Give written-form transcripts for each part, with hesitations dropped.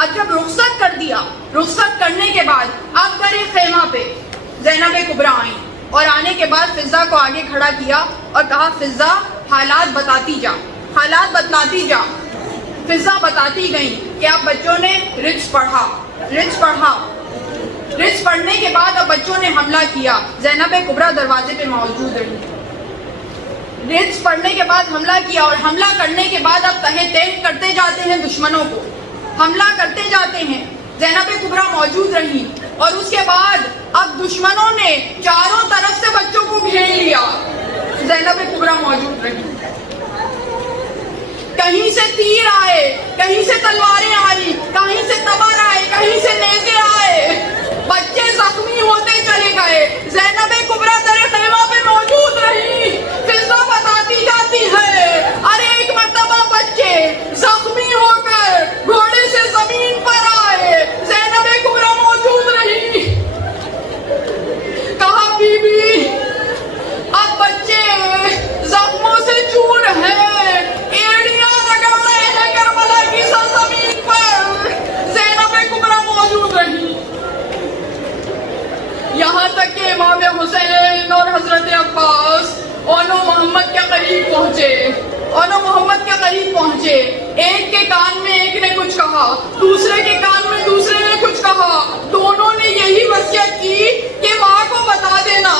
اب جب رخصت کر دیا، رخصت کرنے کے بعد اب گئے خیمہ پہ، زینب کبریٰ آئیں اور آنے کے بعد فضہ کو آگے کھڑا کیا اور کہا فضہ حالات بتاتی جا، حالات بتلاتی جا۔ فضہ بتاتی گئیں کہ اب بچوں نے رجز پڑھا، رجز پڑھا، رجز پڑھنے کے بعد اب بچوں نے حملہ کیا، زینب کبریٰ دروازے پہ موجود رہی۔ رجز پڑھنے کے بعد حملہ کیا اور حملہ کرنے کے بعد اب تہہ تیغ کرتے جاتے ہیں دشمنوں کو، حملہ کرتے جاتے ہیں، زینب کبریٰ موجود رہی اور اس کے بعد اب دشمنوں نے چاروں طرف سے بچوں کو گھیر لیا، زینب کبریٰ موجود رہی۔ کہیں سے تیر آئے، کہیں سے تلواریں آئی، کہیں سے تبر آئے، کہیں سے نیزے آئے، بچے زخمی ہوتے چلے گئے، زینب کبریٰ در خیمہ پہ موجود رہی۔ فضہ بتاتی جاتی ہے ارے ایک مرتبہ بچے زخمی ہو کر گھوڑے سے زمین پر آئے، زینب کبریٰ موجود رہی۔ کہا بی بی اب بچے زخموں سے چور ہیں، ایڑیاں رگڑ رہے ہیں کربلا کی سرزمین پر، زینب کبریٰ موجود رہی۔ یہاں تک کہ امام حسین اور حضرت عباس اونو محمد کے قریب پہنچے، اونو محمد کے قریب پہنچے، ایک کے کان میں ایک نے کچھ کہا، دوسرے کے کان میں دوسرے نے کچھ کہا، دونوں نے یہی وصیت کی کہ ماں کو بتا دینا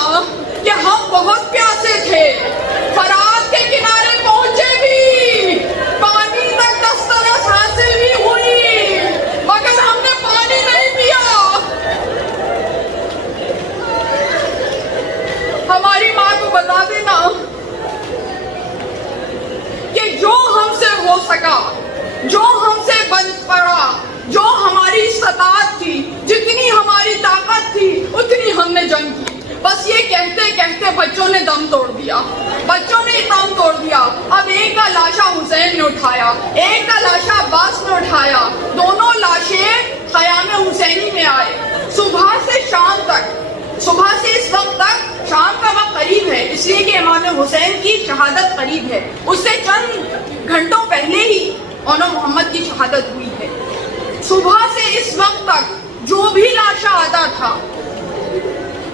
کہ ہم بہت پیاسے تھے، فرات کے کنارے پہنچے بھی، پانی تک دسترس حاصل بھی ہوئی، مگر ہم نے پانی نہیں پیا۔ ہماری ماں کو بتا دینا کہ جو ہم سے ہو سکا، جو ہم سے بن پڑا، جو ہماری استطاعت تھی، جتنی ہماری طاقت تھی اتنی ہم نے جنگ کی۔ بس یہ کہتے کہتے بچوں نے دم توڑ دیا، بچوں نے دم توڑ دیا۔ اب ایک کا لاشا حسین نے اٹھایا، ایک کا لاشا عباس نے اٹھایا، دونوں لاشیں خیام حسینی میں آئے۔ صبح سے شام تک، صبح سے اس وقت تک، شام کا وقت قریب ہے اس لیے کہ امام حسین کی شہادت قریب ہے، اس سے چند گھنٹوں پہلے ہی اونو محمد کی شہادت ہوئی ہے۔ صبح سے اس وقت تک جو بھی لاشا آتا تھا،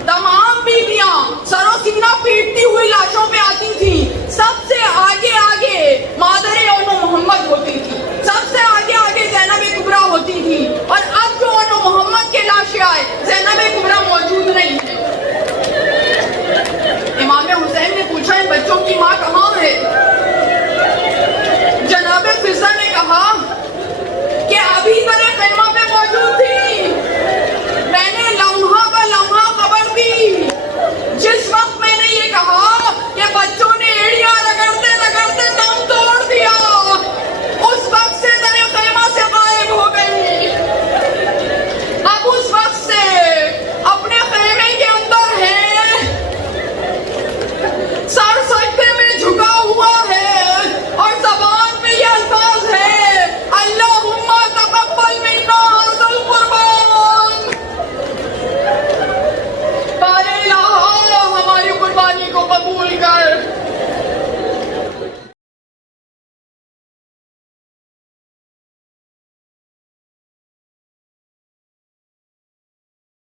تمام بیویاں سر و سینہ پیٹتی ہوئی لاشوں پہ آتی تھیں، سب سے آگے آگے مادر اونو محمد ہوتی تھی، سب سے آگے آگے زینب کبریٰ ہوتی تھی، اور اب جو اونو محمد کے لاشیں آئے